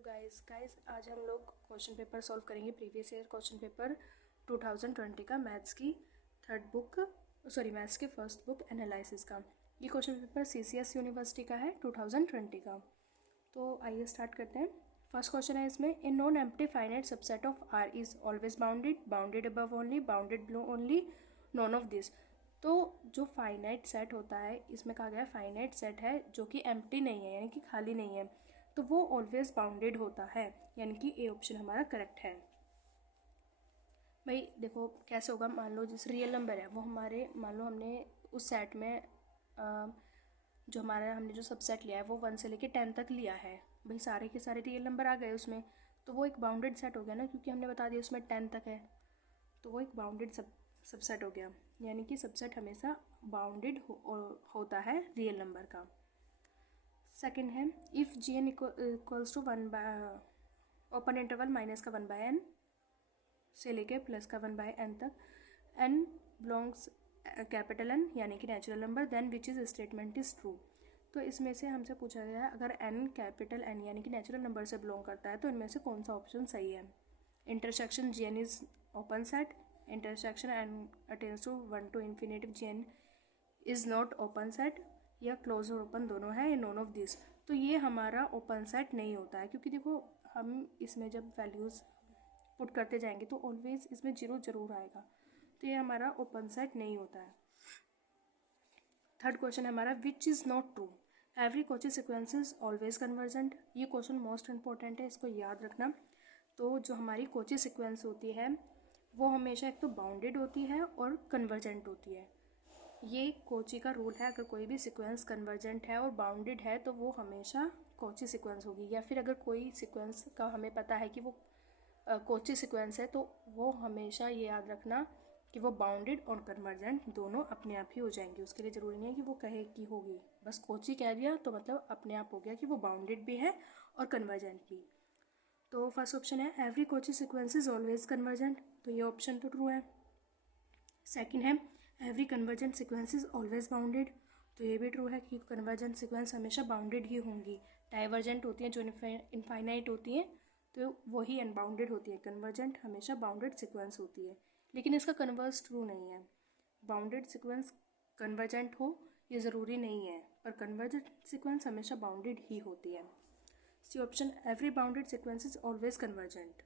Guys आज हम लोग क्वेश्चन पेपर सॉल्व करेंगे प्रीवियस ईयर क्वेश्चन पेपर 2020 का मैथ्स की मैथ्स के फर्स्ट बुक एनालिसिस का। ये क्वेश्चन पेपर CCS यूनिवर्सिटी का है 2020 का। तो आइए स्टार्ट करते हैं। फर्स्ट क्वेश्चन है इसमें, a non empty finite subset of R is always bounded above only, bounded below only, none of this. तो जो फाइनाइट सेट होता है, इसमें कहा गया फाइनाइट सेट है जो कि एम्प्टी नहीं है, यानी कि खाली नहीं है, तो वो ऑलवेज बाउंडेड होता है, यानी कि ए ऑप्शन हमारा करेक्ट है। भाई देखो कैसे होगा, मान लो जिस रियल नंबर है वो हमारे, मान लो हमने उस सेट में जो हमारा हमने जो सबसेट लिया है वो 1 से लेके 10 तक लिया है। भाई सारे के सारे रियल नंबर आ गए उसमें, तो वो एक बाउंडेड सेट हो गया ना, क्योंकि हमने बता दिया उसमें 10 तक है, तो वो एक बाउंडेड सबसेट हो गया। यानी कि सबसेट हमेशा बाउंडेड होता है रियल नंबर का। सेकंड है, if Gn equals to 1 by open interval minus का 1/n से लेके प्लस का 1/n तक, n बिलोंग्स कैपिटल N यानी कि natural number, then which is statement is true. तो इसमें से हमसे पूछा गया है अगर n कैपिटल N यानी कि नेचुरल नंबर से बिलोंग करता है तो इनमें से कौन सा ऑप्शन सही है। Intersection Gn is open set, intersection n attends to 1 to infinity Gn is not open set, या क्लोज और ओपन दोनों है, या नॉन ऑफ दिस। तो ये हमारा ओपन सेट नहीं होता है, क्योंकि देखो हम इसमें जब वैल्यूज़ पुट करते जाएंगे तो ऑलवेज इसमें 0 जरूर आएगा, तो ये हमारा ओपन सेट नहीं होता है। थर्ड क्वेश्चन है हमारा, विच is not true, every Kochi sequence is always convergent. ये क्वेश्चन मोस्ट इंपॉर्टेंट है, इसको याद रखना। तो जो हमारी कोची सिक्वेंस होती है वो हमेशा एक तो बाउंडेड होती है और कन्वर्जेंट होती है। ये कोची का रूल है, अगर कोई भी सीक्वेंस कन्वर्जेंट है और बाउंडेड है तो वो हमेशा कोची सीक्वेंस होगी। या फिर अगर कोई सीक्वेंस का हमें पता है कि वो कोची सीक्वेंस है तो वो हमेशा ये याद रखना कि वो बाउंडेड और कन्वर्जेंट दोनों अपने आप ही हो जाएंगी। उसके लिए ज़रूरी नहीं है कि वो कहे कि होगी, बस कोची कह दिया तो मतलब अपने आप हो गया कि वो बाउंडेड भी है और कन्वर्जेंट भी। तो फर्स्ट ऑप्शन है, every Kochi sequence is always convergent, तो ये ऑप्शन तो ट्रू है। सेकेंड है, every convergent sequence is always bounded, तो ये भी ट्रू है कि कन्वर्जेंट सीक्वेंस हमेशा बाउंडेड ही होंगी। डाइवर्जेंट होती हैं जो इनफाइनाइट होती हैं तो वही अनबाउंडेड होती है, कन्वर्जेंट हमेशा बाउंडेड सीक्वेंस होती है। लेकिन इसका कन्वर्स ट्रू नहीं है, बाउंडेड सीक्वेंस कन्वर्जेंट हो ये ज़रूरी नहीं है, पर कन्वर्जेंट सीक्वेंस हमेशा बाउंडेड ही होती है। C option, every bounded sequence is always convergent,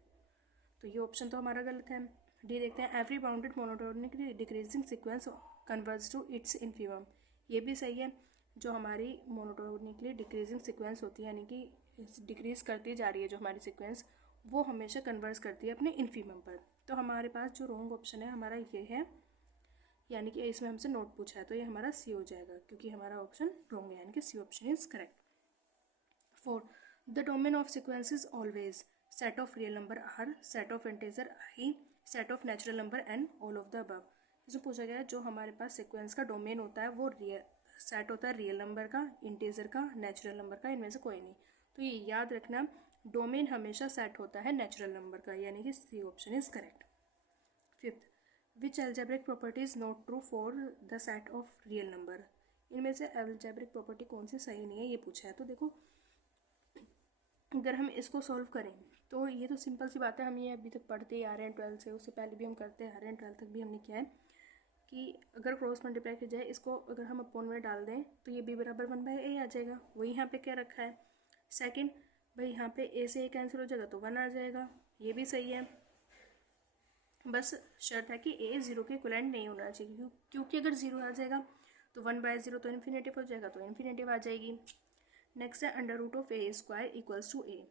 तो ये ऑप्शन तो हमारा गलत है। डी देखते हैं, every bounded monotonically decreasing sequence converge to its infimum, ये भी सही है। जो हमारी मोनोटोनिकली डिक्रीजिंग सीक्वेंस होती है, यानी कि डिक्रीज करती जा रही है जो हमारी सीक्वेंस, वो हमेशा कन्वर्ज करती है अपने इन्फीमम पर। तो हमारे पास जो रॉन्ग ऑप्शन है हमारा ये है, यानी कि इसमें हमसे नोट पूछा है तो ये हमारा सी हो जाएगा, क्योंकि हमारा ऑप्शन रॉन्ग है, यानी कि C option is correct. 4, the domain of sequence is always set of real number R, set of integer I, set of natural number N, all of the above. इसमें पूछा गया है जो हमारे पास सीक्वेंस का डोमेन होता है वो सेट होता है रियल नंबर का, इंटीजर का, नेचुरल नंबर का, इनमें से कोई नहीं। तो ये याद रखना, डोमेन हमेशा सेट होता है नेचुरल नंबर का, यानी कि C option is correct. 5th, which algebraic property is not true for the set of real number. इनमें से अलजेब्रिक प्रॉपर्टी कौन सी सही नहीं है ये पूछा है। तो देखो अगर हम इसको सॉल्व करें तो ये तो सिंपल सी बात है, हम ये अभी तक पढ़ते ही आ रहे हैं 12 से, उससे पहले भी हम करते आ रहे हैं, 12 तक भी हमने किया है कि अगर क्रॉस मल्टीप्लाई की जाए, इसको अगर हम अपॉन में डाल दें तो ये b बराबर 1/a आ जाएगा, वही यहाँ पे क्या रखा है। सेकंड, भाई यहाँ पे a से a कैंसिल हो जाएगा तो 1 आ जाएगा, ये भी सही है। बस शर्त है कि a 0 के इक्विवेलेंट नहीं होना चाहिए, क्योंकि अगर 0 आ जाएगा तो 1/0 तो इन्फिनेटिव हो जाएगा, तो इन्फिनेटिव आ जाएगी। नेक्स्ट है under root of A square equals to A,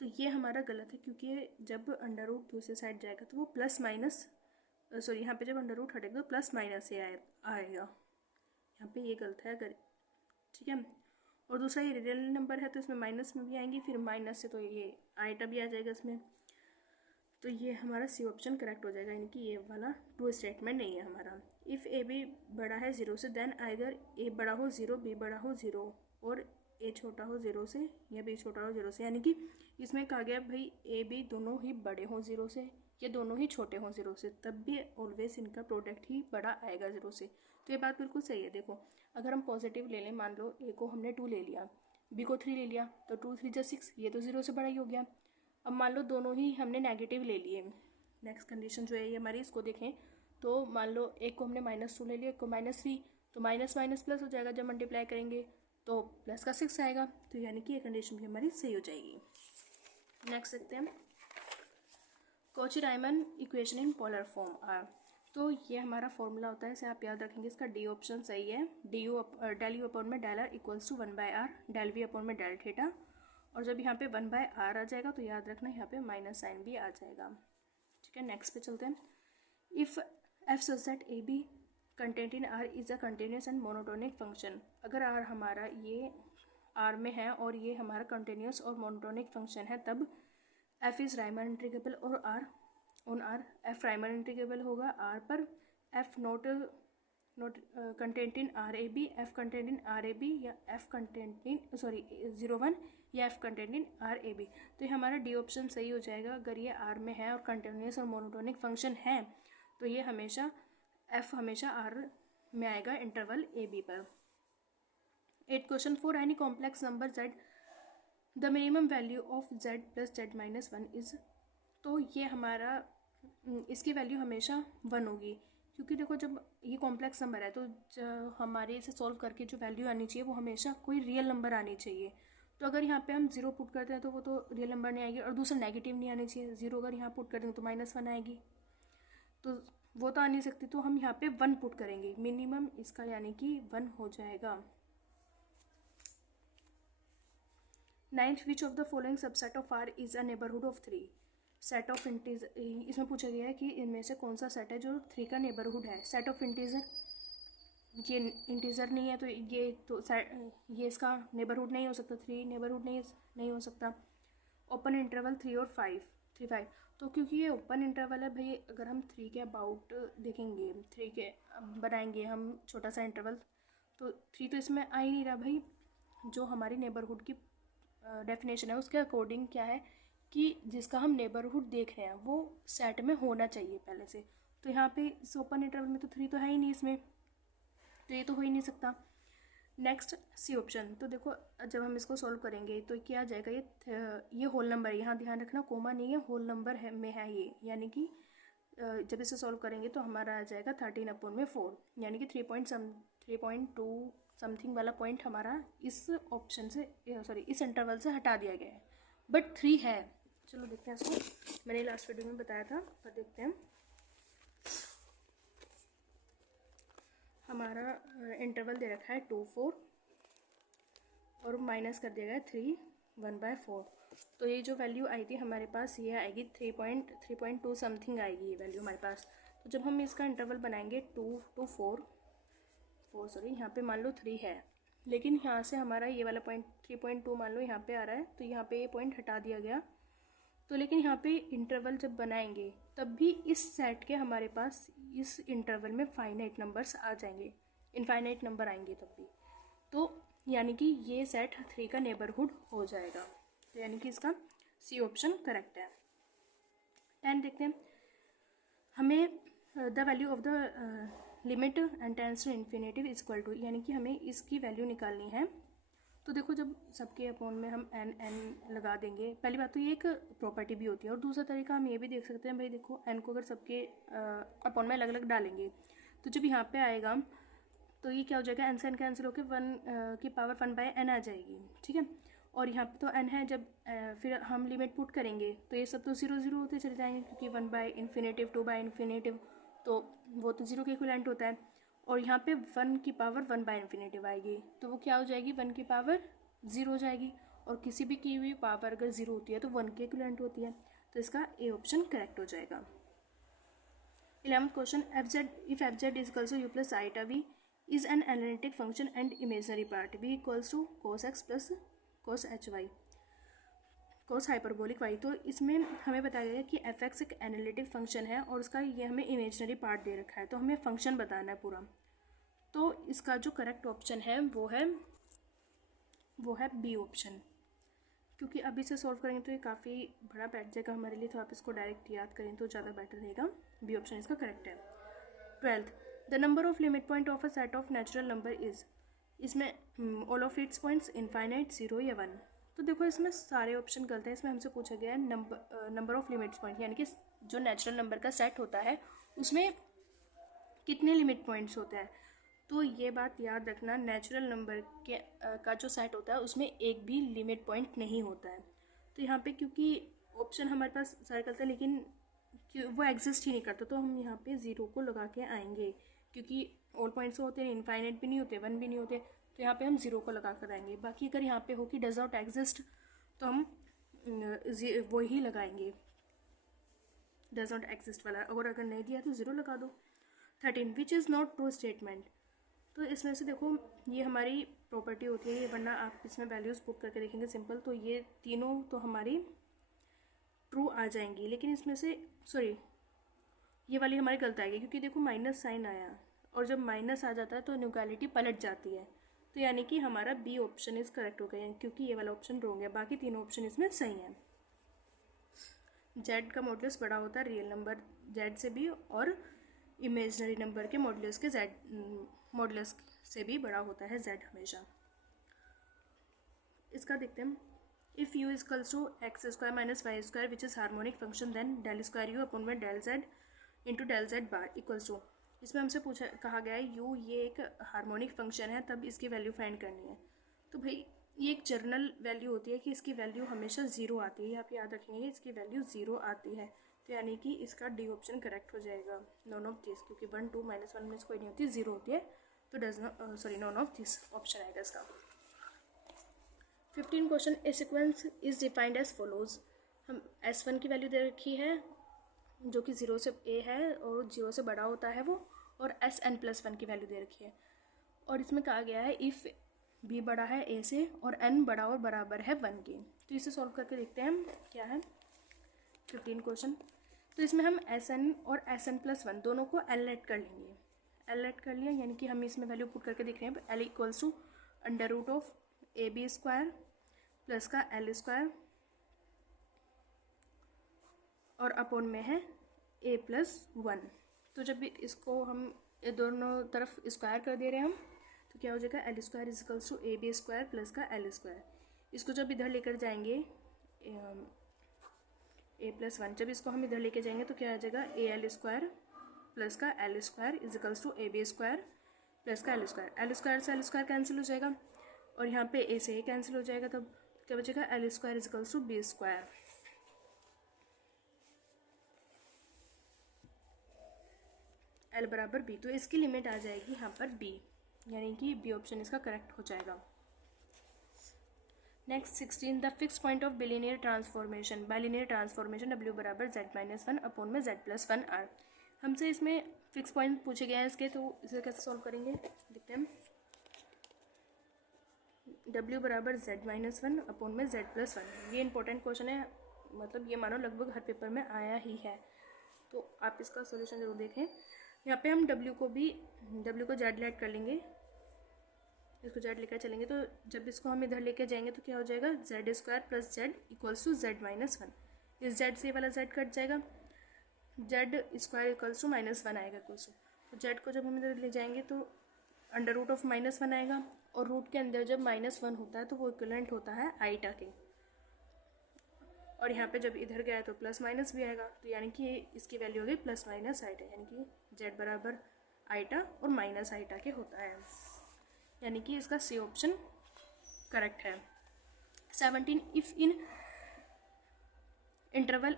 तो ये हमारा गलत है, क्योंकि जब अंडर रूट दूसरी साइड जाएगा तो वो प्लस माइनस यहाँ पे जब अंडर रूट हटेगा तो प्लस माइनस ए आएगा, यहाँ पे ये गलत है अगर, ठीक है। और दूसरा ये रियल नंबर है तो इसमें माइनस में भी आएंगी, फिर माइनस से तो ये आइटा भी आ जाएगा इसमें, तो ये हमारा सी ऑप्शन करेक्ट हो जाएगा, यानी कि ये वाला ट्रू स्टेटमेंट नहीं है हमारा। इफ़ ए बी बड़ा है 0 से, देन आइदर ए बड़ा हो 0, बी बड़ा हो 0, और ए छोटा हो 0 से या बी छोटा हो 0 से, यानी कि इसमें कहा गया भाई ए बी दोनों ही बड़े हों 0 से या दोनों ही छोटे हों 0 से, तब भी ऑलवेज इनका प्रोडक्ट ही बड़ा आएगा 0 से। तो ये बात बिल्कुल सही है। देखो अगर हम पॉजिटिव ले लें, मान लो ए को हमने 2 ले लिया, बी को 3 ले लिया तो 2 3 जा 6, ये तो 0 से बड़ा ही हो गया। अब मान लो दोनों ही हमने नेगेटिव ले लिए। नेक्स्ट कंडीशन जो है ये हमारी, इसको देखें तो मान लो एक को हमने -2 ले लिया, एक को -3, तो माइनस माइनस प्लस हो जाएगा, जब मल्टीप्लाई करेंगे तो प्लस का 6 आएगा, तो यानी कि ये कंडीशन भी हमारी सही हो जाएगी। नेक्स्ट देखते हैं Cauchy Riemann equation in polar form R. तो ये हमारा फॉर्मूला होता है, इसे आप याद रखेंगे। इसका डी ऑप्शन सही है, डेल यू अपॉन में del r equals to 1/r, del v upon में डेल थीटा। और जब यहाँ पे 1/r आ जाएगा तो याद रखना यहाँ पे माइनस साइन भी आ जाएगा। ठीक है, नेक्स्ट पे चलते हैं। If F such that A B content in are is a continuous and monotonic function, अगर आर हमारा ये आर में है और ये हमारा कंटिन्यूस और मोनोटोनिक फंक्शन है, तब एफ इज़ राइमन इंटीग्रेबल और R on R, F Riemann integrable होगा आर पर, F not content in R A B, F content in R A B, या एफ कंटेंट इन 0 1, या F content in R A B. तो ये हमारा D option सही हो जाएगा। अगर ये आर में है और कंटिन्यूस और मोनोटोनिक फंक्शन है तो ये हमेशा एफ हमेशा आर में आएगा इंटरवल ए बी पर। 8 question for any complex number Z the minimum value of Z plus Z minus 1 is. तो ये हमारा इसकी वैल्यू हमेशा 1 होगी, क्योंकि देखो जब ये कॉम्प्लेक्स नंबर है तो हमारे इसे सॉल्व करके जो वैल्यू आनी चाहिए वो हमेशा कोई रियल नंबर आनी चाहिए। तो अगर यहाँ पे हम 0 पुट करते हैं तो वो तो रियल नंबर नहीं आएगी, और दूसरा नेगेटिव नहीं आनी चाहिए। 0 अगर यहाँ पुट कर देंगे तो -1 आएगी, तो वो तो आ नहीं सकती। तो हम यहाँ पे 1 पुट करेंगे मिनिमम इसका, यानी कि 1 हो जाएगा। 9th which of the following subset of R is a neighbourhood of 3 set of integer. इसमें पूछा गया है कि इनमें से कौन सा सेट है जो 3 का नेबरहुड है। सेट ऑफ इंटीजर, ये इंटीजर नहीं है तो ये इसका नेबरहुड नहीं हो सकता, 3 नेबरहुड नहीं हो सकता। ओपन इंटरवल 3 और 5, तो क्योंकि ये ओपन इंटरवल है भाई, अगर हम 3 के अबाउट देखेंगे, 3 के बनाएंगे हम छोटा सा इंटरवल, तो 3 तो इसमें आ ही नहीं रहा भाई। जो हमारी नेबरहुड की डेफिनेशन है उसके अकॉर्डिंग क्या है कि जिसका हम नेबरहुड देख रहे हैं वो सेट में होना चाहिए पहले से। तो यहाँ पे इस ओपन इंटरवल में तो 3 तो है ही नहीं इसमें, तो ये तो हो ही नहीं सकता। नेक्स्ट सी ऑप्शन, तो देखो जब हम इसको सॉल्व करेंगे तो क्या आ जाएगा, ये होल नंबर है, यहाँ ध्यान रखना कोमा नहीं है, होल नंबर है में है ये, यानी कि जब इसे सॉल्व करेंगे तो हमारा आ जाएगा 13/4, यानी कि 3.2 समथिंग वाला पॉइंट हमारा इस ऑप्शन से इस इंटरवल से हटा दिया गया है, बट 3 है। चलो देखते हैं इसको, मैंने लास्ट वीडियो में बताया था, पर देखते हैं। हमारा इंटरवल दे रखा है 2 4 और माइनस कर दिया गया 3 1/4। तो ये जो वैल्यू आई थी हमारे पास ये आएगी 3.2 समथिंग आएगी ये वैल्यू हमारे पास। तो जब हम इसका इंटरवल बनाएंगे 2 to 4 यहाँ पे मान लो 3 है, लेकिन यहाँ से हमारा ये वाला पॉइंट 3.2 मान लो यहाँ पे आ रहा है, तो यहाँ पे ये पॉइंट हटा दिया गया। तो लेकिन यहाँ पे इंटरवल जब बनाएंगे तब भी इस सेट के हमारे पास इस इंटरवल में फाइनाइट नंबर्स आ जाएंगे, इनफाइनाइट नंबर आएंगे तब भी, तो यानी कि ये सेट 3 का नेबरहुड हो जाएगा। तो यानी कि इसका सी ऑप्शन करेक्ट है। 10 देखते हैं, हमें the value of the limit n tends to infinity is equal to, यानी कि हमें इसकी वैल्यू निकालनी है। तो देखो जब सबके अपॉन में हम n लगा देंगे, पहली बात तो ये एक प्रॉपर्टी भी होती है, और दूसरा तरीका हम ये भी देख सकते हैं भाई, देखो n को अगर सबके अपॉन में अलग अलग डालेंगे तो जब यहाँ पे आएगा तो ये क्या हो जाएगा, n से n कैंसिल होकर 1 की पावर 1/n आ जाएगी। ठीक है, और यहाँ पे तो n है, जब फिर हम लिमिट पुट करेंगे तो ये सब तो 0 0 होते चले जाएंगे, क्योंकि 1/∞, 2/∞, तो वो तो 0 के इक्विवेलेंट होता है। और यहाँ पे 1 की पावर 1/∞ आएगी, तो वो क्या हो जाएगी, 1 की पावर 0 हो जाएगी, और किसी भी की हुई पावर अगर 0 होती है तो 1 के इक्विवेलेंट होती है, तो इसका ए ऑप्शन करेक्ट हो जाएगा। 11th question, if F Z is equals to u plus iota v is an analytic function and imaginary part v equals to cos x plus cos h y cos hyperbolic y। तो इसमें हमें बताया गया कि F X एक analytic function है और उसका ये हमें इमेजनरी पार्ट दे रखा है, तो हमें फंक्शन बताना है पूरा। तो इसका जो करेक्ट ऑप्शन है वो है बी ऑप्शन, क्योंकि अभी से सॉल्व करेंगे तो ये काफ़ी बड़ा बैठ जाएगा हमारे लिए, तो आप इसको डायरेक्ट याद करें तो ज़्यादा बेटर रहेगा। बी ऑप्शन इसका करेक्ट है। 12th, the number of limit point of a set of natural number is. इसमें all of its points infinite, 0 या 1। तो देखो इसमें सारे ऑप्शन गलत है। इसमें हमसे पूछा गया है नंबर ऑफ लिमिट्स पॉइंट, यानी कि जो नेचुरल नंबर का सेट होता है उसमें कितने लिमिट पॉइंट्स होते हैं। तो ये बात याद रखना, नेचुरल नंबर के का जो सेट होता है उसमें एक भी लिमिट पॉइंट नहीं होता है। तो यहाँ पे क्योंकि ऑप्शन हमारे पास सारे गलत है लेकिन वो एग्जिस्ट ही नहीं करता, तो हम यहाँ पे 0 को लगा के आएंगे, क्योंकि ऑल पॉइंट्स होते हैं, इनफाइनाइट भी नहीं होते, 1 भी नहीं होते, तो यहाँ पे हम 0 को लगा कर आएंगे। बाकी अगर यहाँ पे हो कि डज नॉट एग्जिस्ट तो हम वो ही लगाएंगे, डज नॉट एग्जिस्ट वाला, और अगर नहीं दिया तो 0 लगा दो। 13 विच इज़ नॉट ट्रू स्टेटमेंट। तो इसमें से देखो ये हमारी प्रॉपर्टी होती है, वरना आप इसमें वैल्यूज़ पुट करके देखेंगे सिंपल, तो ये तीनों तो हमारी ट्रू आ जाएंगी, लेकिन इसमें से सॉरी ये वाली हमारी गलत आएगी, क्योंकि देखो माइनस साइन आया, और जब माइनस आ जाता है तो इनइक्वालिटी पलट जाती है। तो यानी कि हमारा बी ऑप्शन इज़ करेक्ट हो गया, क्योंकि ये वाला ऑप्शन रॉन्ग है, बाकी तीनों ऑप्शन इसमें सही हैं। जेड का मॉडुलस बड़ा होता है रियल नंबर जेड से भी, और इमेजनरी नंबर के मॉडुलस के जेड मॉडुलस से भी बड़ा होता है जेड हमेशा। इसका देखते हैं, if U equals to X square minus Y square which is harmonic function then del square U upon में del Z into del Z bar equals to. इसमें हमसे कहा गया है यू ये एक हार्मोनिक फंक्शन है, तब इसकी वैल्यू फाइंड करनी है। तो भाई ये एक जर्नल वैल्यू होती है कि इसकी वैल्यू हमेशा 0 आती है, आप याद रखेंगे इसकी वैल्यू 0 आती है, तो यानी कि इसका डी ऑप्शन करेक्ट हो जाएगा, नॉन ऑफ दिस, क्योंकि 1 2 -1 में कोई नहीं होती, 0 होती है, तो नॉन ऑफ दिस ऑप्शन आएगा इसका। 15 question, a sequence is defined as follows. हम S1 की वैल्यू दे रखी है जो कि 0 से A है और 0 से बड़ा होता है वो, और Sn+1 की वैल्यू दे रखी है, और इसमें कहा गया है इफ़ B बड़ा है A से और N बड़ा और बराबर है 1 के। तो इसे सॉल्व करके देखते हैं हम क्या है 15 क्वेश्चन। तो इसमें हम Sn और Sn+1 दोनों को L ऐड कर लेंगे, L ऐड कर लिया, यानी कि हम इसमें वैल्यू पुट करके देख रहे हैं L इक्वल्स टू √ऑफ AB स्क्वायर प्लस का L स्क्वायर और अपॉन में है A+1। तो जब इसको हम दोनों तरफ स्क्वायर कर दे रहे हैं हम, तो क्या हो जाएगा L square is equals to AB square plus का L स्क्वायर। इसको जब इधर लेकर जाएंगे A+1, जब इसको हम इधर लेके जाएंगे तो क्या आ जाएगा AL स्क्वायर प्लस का L square is equals to AB square plus का L स्क्वायर। L स्क्वायर से L स्क्वायर कैंसिल हो जाएगा, और यहाँ पे A से A कैंसिल हो जाएगा, तब क्या बचेगा L square is equals to B square. L बराबर B, तो इसकी लिमिट आ जाएगी यहाँ पर B, यानी कि B ऑप्शन इसका करेक्ट हो जाएगा। Next 16, the fix point of billionaire transformation. Bilinear transformation W बराबर Z-1 अपॉन में Z+1 R। हमसे इसमें फिक्स पॉइंट पूछे गए हैं इसके, तो इसे कैसे सॉल्व करेंगे देखते हैं। W बराबर Z-1 अपॉन में Z+1, ये इंपॉर्टेंट क्वेश्चन है, मतलब ये मानो लगभग हर पेपर में आया ही है, तो आप इसका सोल्यूशन ज़रूर देखें। यहाँ पे हम W को Z ऐड कर लेंगे, इसको Z लेकर चलेंगे, तो जब इसको हम इधर लेके जाएंगे तो क्या हो जाएगा Z square plus Z equals to Z-1। इस Z से वाला Z कट जाएगा, Z स्क्वायर इक्वल्स टू -1 आएगा इक्वल्स टू, तो Z को जब हम इधर ले जाएंगे तो √ऑफ -1 आएगा, और रूट के अंदर जब -1 होता है तो वो इक्विवेलेंट होता है आईटा के, और यहाँ पे जब इधर गया तो प्लस माइनस भी आएगा, तो यानी कि इसकी वैल्यू हो गई प्लस माइनस आईटा, यानी कि Z बराबर आईटा और माइनस आईटा के होता है, यानी कि इसका C ऑप्शन करेक्ट है। 17, if in integral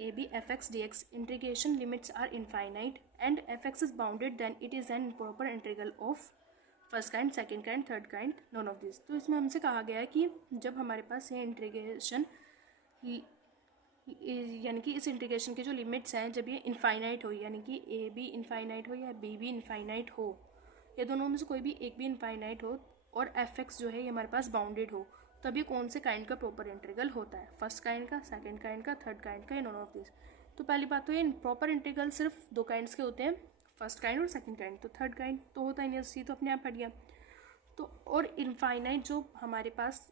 AB fx dx integration limits are infinite and fx is bounded, then it is an improper integral of first kind, second kind, third kind, none of this. तो इसमें हमसे कहा गया है कि जब हमारे पास ये इंटीग्रेशन, यानी कि इस इंटीग्रेशन के जो लिमिट्स हैं जब ये इनफाइनाइट हो, यानी कि A भी इनफाइनाइट हो या B भी इनफाइनाइट हो, या दोनों में से कोई भी एक भी इनफाइनाइट हो, और fx जो है ये हमारे पास बाउंडेड हो, तभी कौन से काइंड का प्रॉपर इंटीग्रल होता है, फर्स्ट काइंड का, सेकेंड काइंड का, थर्ड काइंड का, या नॉन ऑफ दिस। तो पहली बात तो ये प्रॉपर इंटीग्रल सिर्फ 2 काइंड्स के होते हैं, फर्स्ट काइंड और सेकंड काइंड, तो थर्ड काइंड तो होता ही नहीं, सी तो अपने आप हट गया। तो और इनफाइनाइट जो हमारे पास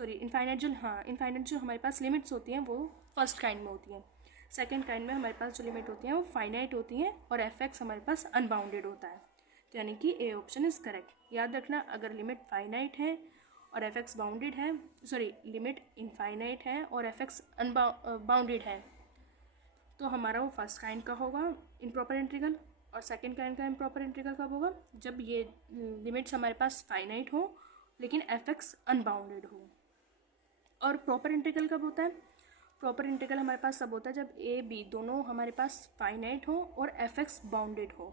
इनफाइनाइट जो हमारे पास लिमिट्स होती हैं वो फर्स्ट काइंड में होती हैं, सेकंड काइंड में हमारे पास जो लिमिट होती हैं वो फाइनाइट होती हैं, और fx हमारे पास अनबाउंडेड होता है। तो यानी कि ए ऑप्शन इज़ करेक्ट। याद रखना, अगर लिमिट फाइनाइट है और एफ एक्स बाउंडेड है, सॉरी लिमिट इनफाइनाइट है और एफ एक्स बाउंडेड है, तो हमारा वो फर्स्ट काइंड का होगा इम्प्रॉपर इंटीग्रल, और सेकंड काइंड का इम्प्रॉपर इंटीग्रल कब होगा, जब ये लिमिट्स हमारे पास फाइनाइट हो लेकिन एफ एक्स अनबाउंडेड हो। और प्रॉपर इंटीग्रल कब होता है, प्रॉपर इंटीग्रल हमारे पास तब होता है जब ए बी दोनों हमारे पास फाइनाइट हो और एफ एक्स बाउंडेड हो।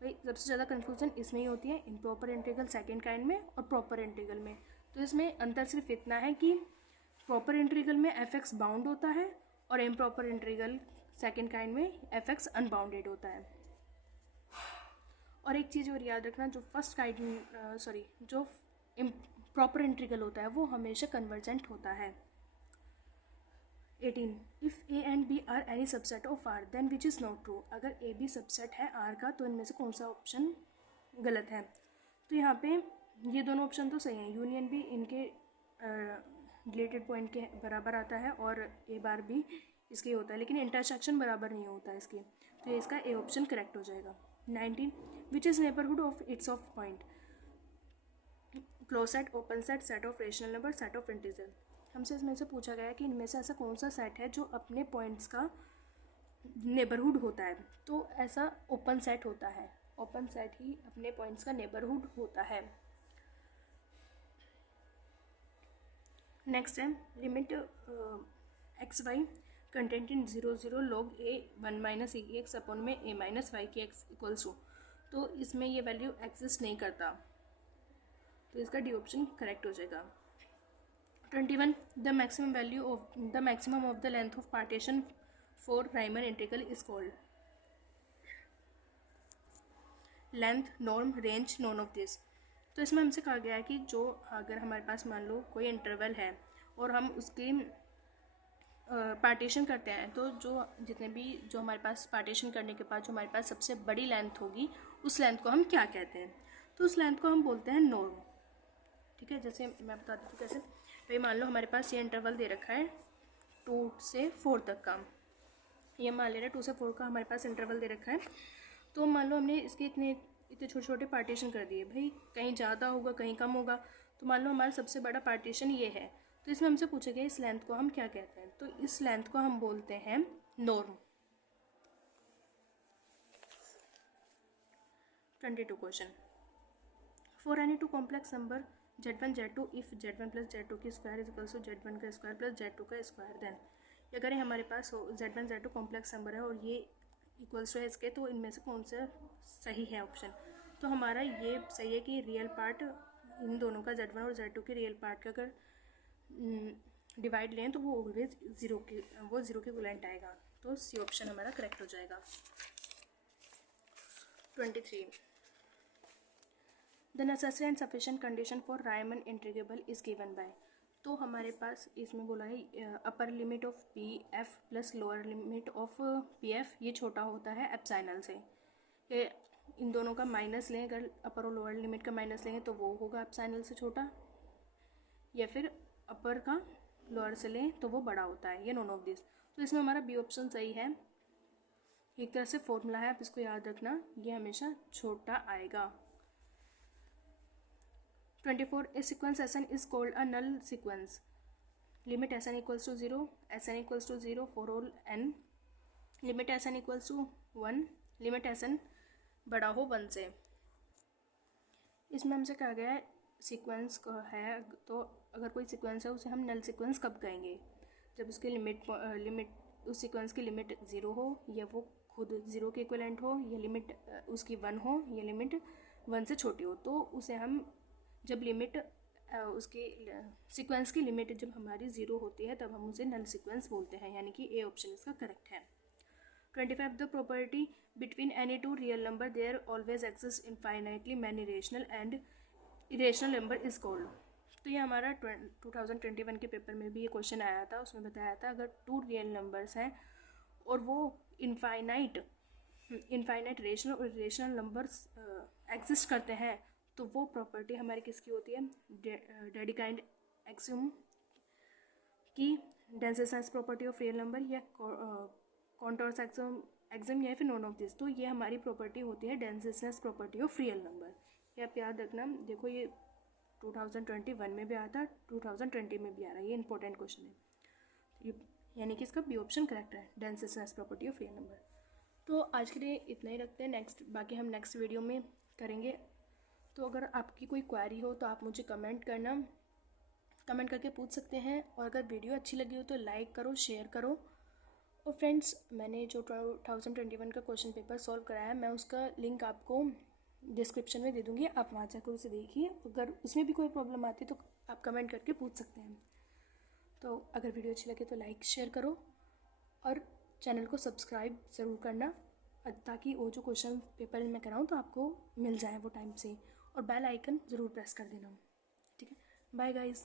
भाई सबसे ज़्यादा कन्फ्यूजन इसमें ही होती है, इम्प्रॉपर इंटीग्रल सेकंड काइंड में और प्रॉपर इंटीग्रल में। तो इसमें अंतर सिर्फ इतना है कि प्रॉपर इंटीग्रल में एफ एक्स बाउंड होता है और इम्प्रॉपर इंटीग्रल सेकंड काइंड में एफ एक्स अनबाउंडेड होता है। और एक चीज़ और याद रखना, जो फर्स्ट काइंड जो प्रॉपर इंटीग्रल होता है वो हमेशा कन्वर्जेंट होता है। 18 if A and B are any subset of R then which is not true. अगर ए बी सबसेट है आर का तो इनमें से कौन सा ऑप्शन गलत है। तो यहाँ पे ये दोनों ऑप्शन तो सही हैं, यूनियन भी इनके रिलेटेड पॉइंट के बराबर आता है और ए बार भी इसके होता है, लेकिन इंटरसेक्शन बराबर नहीं होता है इसके, तो ये इसका ए ऑप्शन करेक्ट हो जाएगा। 19 which is neighbourhood of its of point, close set, open set, set of rational number, set of integer. हमसे इसमें से पूछा गया है कि इनमें से ऐसा कौन सा सेट है जो अपने पॉइंट्स का नेबरहुड होता है, तो ऐसा ओपन सेट होता है, ओपन सेट ही अपने पॉइंट्स का नेबरहुड होता है। नेक्स्ट है limit X Y content in 0 log a 1 minus A की एक्स अपॉन में a माइनस वाई की एक्स इक्वल्स टू, तो इसमें ये वैल्यू एग्जिस्ट नहीं करता, तो इसका डी ऑप्शन करेक्ट हो जाएगा। 21 the maximum of the length of partition for Riemann integral is called, length, norm, range, none of this. तो इसमें हमसे कहा गया है कि जो अगर हमारे पास मान लो कोई इंटरवल है और हम उसकी पार्टीशन करते हैं, तो जो जितने भी जो हमारे पास पार्टीशन करने के बाद जो हमारे पास सबसे बड़ी लेंथ होगी उस लेंथ को हम क्या कहते हैं, तो उस लेंथ को हम बोलते हैं नॉर्म। ठीक है, जैसे मैं बता देती हूँ कैसे। भाई मान लो हमारे पास ये इंटरवल दे रखा है 2 से 4 तक का, ये मान ले रहे हैं 2 से 4 का हमारे पास इंटरवल दे रखा है, तो मान लो हमने इसके इतने छोटे छोटे पार्टीशन कर दिए, भाई कहीं ज़्यादा होगा कहीं कम होगा, तो मान लो हमारा सबसे बड़ा पार्टीशन ये है, तो इसमें हमसे पूछा गया इस लेंथ को हम क्या कहते हैं, तो इस लेंथ को हम बोलते हैं norm. 22 question, for any two complex number z1 z2 if z1 plus z2 की square is equals to z1 का स्क्वायर प्लस z2 का स्क्वायर, देन अगर हमारे पास हो z1 z2 कॉम्प्लेक्स नंबर है और ये इक्वल्स टू है इसके, तो इनमें से कौन सा सही है ऑप्शन, तो हमारा ये सही है कि रियल पार्ट इन दोनों का z1 और z2 के रियल पार्ट का अगर डिवाइड लें तो वो ऑलवेज ज़ीरो के इक्विवेलेंट आएगा, तो सी ऑप्शन हमारा करेक्ट हो जाएगा। 23 the necessary and sufficient condition for Riemann integrable is given by, तो हमारे पास इसमें बोला है upper limit of P F plus lower limit of P F ये छोटा होता है एप्सिलॉन से, ये इन दोनों का माइनस लें, अगर अपर और लोअर लिमिट का माइनस लेंगे तो वो होगा एप्सिलॉन से छोटा, या फिर अपर का लोअर से लें तो वो बड़ा होता है, ये नॉन ऑफ दिस। तो इसमें हमारा बी ऑप्शन सही है, एक तरह से फॉर्मूला है, आप इसको याद रखना, ये हमेशा छोटा आएगा। 24 A sequence S N is called a null sequence, limit S N equals to 0, S N equals to 0 for all N, limit S N equals to 1, limit S N बड़ा हो 1 से। इसमें हमसे कहा गया है सीक्वेंस को है, तो अगर कोई सीक्वेंस है उसे हम नल सीक्वेंस कब कहेंगे, जब उसकी लिमिट उस सीक्वेंस की लिमिट 0 हो, या वो खुद 0 के इक्विवेलेंट हो, या लिमिट उसकी 1 हो, या लिमिट 1 से छोटी हो, तो उसे हम जब लिमिट उसके सीक्वेंस की लिमिट जब हमारी 0 होती है तब हम उसे नल सीक्वेंस बोलते हैं, यानी कि ए ऑप्शन इसका करेक्ट है। 25 the property between any two real number there always exist infinitely many rational and irrational number is called, तो ये हमारा 2021 के पेपर में भी ये क्वेश्चन आया था, उसमें बताया था अगर 2 रियल नंबर्स हैं और वो इनफाइनाइट रेशनल और इरेशनल नंबर्स एग्जिस्ट करते हैं, तो वो प्रॉपर्टी हमारी किसकी होती है, डेडिकाइंड एक्सियम की, density property of real number, या कॉन्टोर्स एग्जाम या फिर नॉन ऑफ दिस। तो ये हमारी प्रॉपर्टी होती है डेंसिसनेस प्रॉपर्टी ऑफ रियल नंबर। ये आप याद रखना। देखो ये 2021 में भी आया था, 2020 में भी आ रहा है। ये इंपॉर्टेंट क्वेश्चन है। ये यानी कि इसका बी ऑप्शन करेक्ट है, डेंसिसनेस प्रॉपर्टी ऑफ रियल नंबर। तो आज के लिए इतना ही रखते हैं। बाकी हम नेक्स्ट वीडियो में करेंगे। तो अगर आपकी कोई क्वेरी हो तो आप मुझे कमेंट करके पूछ सकते हैं। और अगर वीडियो अच्छी लगी हो तो लाइक करो, शेयर करो। और फ्रेंड्स, मैंने जो 2021 का क्वेश्चन पेपर सॉल्व कराया है, मैं उसका लिंक आपको डिस्क्रिप्शन में दे दूँगी। आप वहाँ जाकर उसे देखिए। अगर उसमें भी कोई प्रॉब्लम आती है तो आप कमेंट करके पूछ सकते हैं। तो अगर वीडियो अच्छी लगे तो लाइक शेयर करो और चैनल को सब्सक्राइब ज़रूर करना, ताकि वो जो क्वेश्चन पेपर मैं कराऊँ तो आपको मिल जाए वो टाइम से। और बेल आइकन ज़रूर प्रेस कर देना। ठीक है, बाय गाइज़।